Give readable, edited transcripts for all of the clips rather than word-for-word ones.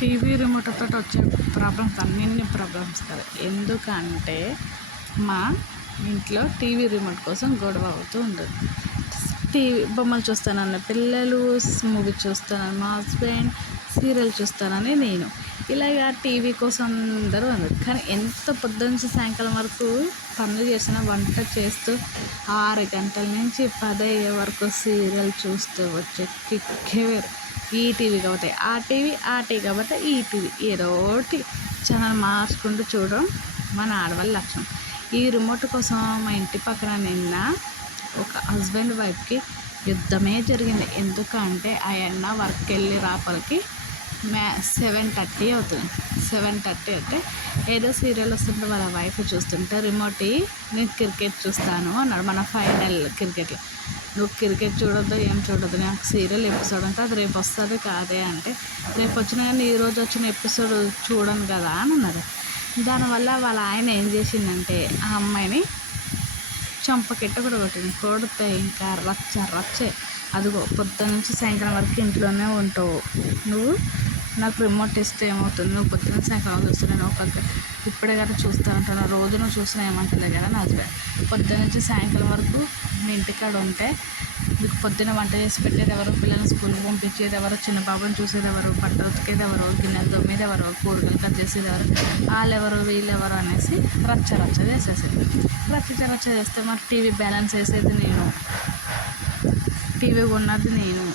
TV remote తోటి వచ్చే problems అన్నిన్ని problems కదా. ఎందుకంటే మా ఇంట్లో టీవీ రిమోట్ కోసం గొడవ అవుతూ ఉంటుంది. టీవీ బొమ్మలు చూస్తానన్న పిల్లలు, మూవీ చూస్తానని మా హస్బెండ్, సీరియల్ చూస్తానని నేను, ఇలాగ టీవీ కోసం అందరూ అందరు. కానీ ఎంత పొద్దున్న నుంచి సాయంకాలం వరకు పనులు చేసినా, వంట చేస్తూ 6 గంటల నుంచి 10 అయ్యే వరకు సీరియల్ చూస్తూ వచ్చే కిక్కే వేరు. ఈ టీవీ కాబట్టి ఆ టీవీ, ఆ టీవీ కాబట్టి ఈ టీవీ, ఏదో ఒకటి ఛానల్ మార్చుకుంటూ చూడడం మన ఆడవాళ్ళ లక్షణం. ఈ రిమోట్ కోసం మా ఇంటి పక్కన నిన్న ఒక హస్బెండ్ వైఫ్కి యుద్ధమే జరిగింది. ఎందుకంటే ఆయన వర్క్కి వెళ్ళి రాపలికి 7:30 అవుతుంది. 7:30 అంటే ఏదో సీరియల్ వస్తుంటే వాళ్ళ వైఫ్ చూస్తుంటే రిమోట్ నేను క్రికెట్ చూస్తాను అన్నాడు. మన ఫైనల్ క్రికెట్లో నువ్వు క్రికెట్ చూడొద్దు, ఏం చూడొద్దు, నాకు సీరియల్ ఎపిసోడ్ అంటే అది రేపు వస్తుంది కాదే అంటే, రేపు వచ్చినా కానీ ఈరోజు వచ్చిన ఎపిసోడ్ చూడను కదా అని అన్నారు. దానివల్ల వాళ్ళ ఆయన ఏం చేసిందంటే ఆ అమ్మాయిని చంపకెట్ట కూడా కొట్టింది. కొడితే ఇంకా రచ్చే. అదిగో పొద్దున్న నుంచి సాయంకాలం వరకు ఇంట్లోనే ఉంటావు నువ్వు, నాకు రిమోట్ ఇస్తే ఏమవుతుంది, నువ్వు పొద్దున్న సాయంకాలం చూస్తే నేను ఒకరికి ఇప్పుడే కదా చూస్తూ ఉంటాను, రోజు నువ్వు చూసినా ఏమంటలే కదా నా హస్బెండ్. పొద్దున్న నుంచి సాయంకాలం వరకు మీ ఇంటికాడ ఉంటే మీకు పొద్దున్న వంట చేసి పెట్టేది ఎవరు, పిల్లల్ని స్కూల్కి పంపించేది ఎవరు, చిన్న బాబుని చూసేది ఎవరు, బట్టలు ఉతికేది ఎవరు, గిన్నెలు తోమేది ఎవరు, కూరగాయలు కట్ చేసేది ఎవరు, వాళ్ళెవరు వీళ్ళెవరు అనేసి రచ్చ చేసేసేది. రచ్చ చేస్తే మరి టీవీ బ్యాలెన్స్ వేసేది నేను, టీవీ ఉన్నది నేను,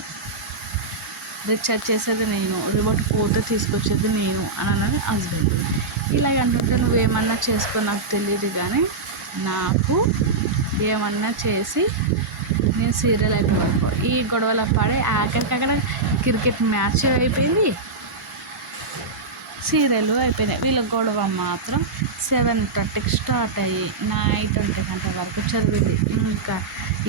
రీఛార్జ్ చేసేది నేను, రిమోట్ పోతే తీసుకొచ్చేది నేను అని అన్నది హస్బెండ్. ఇలాగంటుంటే నువ్వేమన్నా చేసుకో నాకు తెలియదు, కానీ నాకు ఏమన్నా చేసి నేను సీరియల్ అయిపోయి ఈ గొడవల పడి ఆఖరికి అక్కడ క్రికెట్ మ్యాచ్ అయిపోయింది, సీరియల్ అయిపోయినాయి. వీళ్ళ గొడవ మాత్రం 7:30కి స్టార్ట్ అయ్యి నైట్ 1 గంట వరకు చదివింది. ఇంకా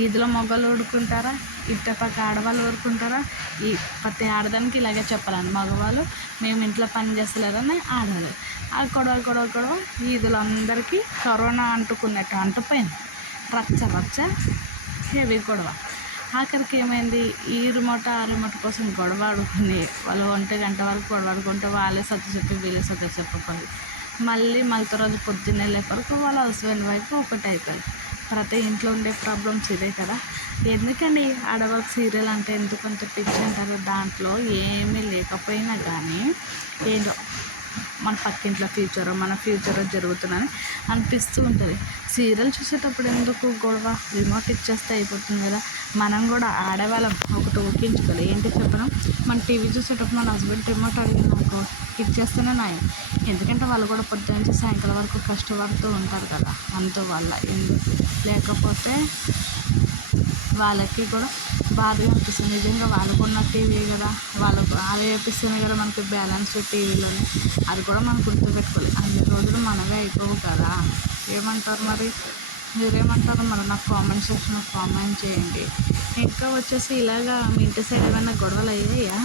ఈదులో మొగ్గలు ఊడుకుంటారా, ఇట్టపక్క ఆడవాళ్ళు ఊరుకుంటారా? ఈ ప్రతి ఆడదానికి ఇలాగే చెప్పాలండి, మగవాళ్ళు మేము ఇంట్లో పని చేస్తలేరని ఆడాలి. ఆ గొడవ ఈదులో అందరికీ కరోనా అంటుకున్నట్టు అంటుపోయింది. రచ్చ హెవీ గొడవ. ఆఖరికి ఏమైంది, ఈ రిమోట్ ఆ రిమోట్ కోసం గొడవ ఆడుకుని వాళ్ళు 1 గంట వరకు గొడవ ఆడుకుంటే వాళ్ళే సత్య చెప్పి వీళ్ళే సత్య చెప్పకపోయి మళ్ళీ రోజు పొద్దున్నే లేపరకు వాళ్ళ హస్బెండ్ వైపు ఒకటి అయిపోయింది. ప్రతి ఇంట్లో ఉండే ప్రాబ్లమ్స్ ఇదే కదా. ఎందుకండి ఆడవాళ్ళకి సీరియల్ అంటే ఎందుకంత పిచ్చి అంటారు? దాంట్లో ఏమీ లేకపోయినా కానీ ఏదో మన పక్కింట్లో మన ఫ్యూచర్ జరుగుతుందని అనిపిస్తూ ఉంటుంది. సీరియల్ చూసేటప్పుడు ఎందుకు గొడవ, రిమోట్ ఇచ్చేస్తే అయిపోతుంది కదా. మనం కూడా ఆడేవాళ్ళం ఒకటి ఊహించుకోవాలి. ఏంటి చెప్పడం, మన టీవీ చూసేటప్పుడు మన హస్బెండ్ రిమోట్ అడిగినాకో ఇచ్చేస్తేనే నాయం. ఎందుకంటే వాళ్ళు కూడా పొద్దున్న నుంచి సాయంకాలం వరకు కష్టపడుతూ ఉంటారు కదా, అందువల్ల లేకపోతే వాళ్ళకి కూడా బాధగా అనిపిస్తుంది. నిజంగా వాళ్ళకున్న టీవీ కదా, వాళ్ళు వేపిస్తేనే కదా మనకి బ్యాలెన్స్ టీవీలోనే, అది కూడా మనం గుర్తుపెట్టుకోవాలి. అన్ని రోజులు మనమే అయిపోవు కదా. ఏమంటారు మరి, మీరేమంటారు మరి? నాకు కామెంట్ సెక్షన్లో కామెంట్ చేయండి. ఇంకా వచ్చేసి ఇలాగా మీ ఇంటి సైడ్ ఏమైనా గొడవలు అయ్యాయా?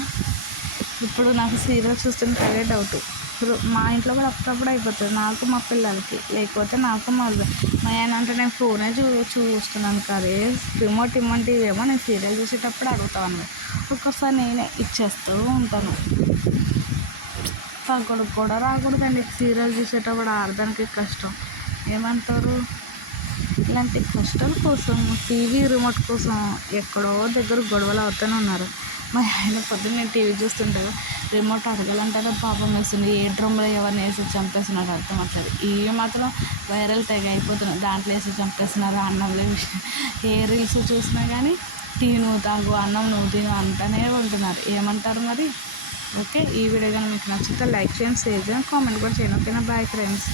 ఇప్పుడు నాకు సీరియల్ చూస్తుంటే అదే డౌట్. ఇప్పుడు మా ఇంట్లో కూడా అప్పుడప్పుడు అయిపోతుంది, నాకు మా పిల్లలకి, లేకపోతే నాకు మా ఆయన అంటే నేను ఫోనే చూస్తున్నాను కదా, రిమోట్ ఇమ్మంటే ఏమో నేను సీరియల్ చూసేటప్పుడు అడుగుతాను. ఒక్కోసారి నేనే ఇచ్చేస్తూ ఉంటాను. తగ్గొడుకు కూడా రాకూడదండి సీరియల్ చూసేటప్పుడు, ఆడడానికి కష్టం. ఏమంటారు, ఇలాంటి కష్టాల కోసం టీవీ రిమోట్ కోసం ఎక్కడో దగ్గర గొడవలు అవుతూనే ఉన్నారు. మరి ఆయన పొద్దున్న టీవీ చూస్తుంటారు, రిమోట్ అడగాలంటారో పాపం వేస్తుంది. ఏ డ్రమ్లో ఎవరిని వేసి చంపేస్తున్నారు అర్థం అవుతుంది. ఇవి మాత్రం వైరల్ తెగ అయిపోతున్నాయి, దాంట్లో వేసి చంపేస్తున్నారు. అన్నంలో ఏ రీల్స్ చూసినా కానీ టీ నువ్వు తాగు, అన్నం నువ్వు తిను అంటూనే ఉంటున్నారు. ఏమంటారు మరి? ఓకే, ఈ వీడియో కానీ మీకు నచ్చితే లైక్ చేయండి, షేర్ చేయండి, కామెంట్ కూడా చేయండి. ఓకేనా? Bye friends.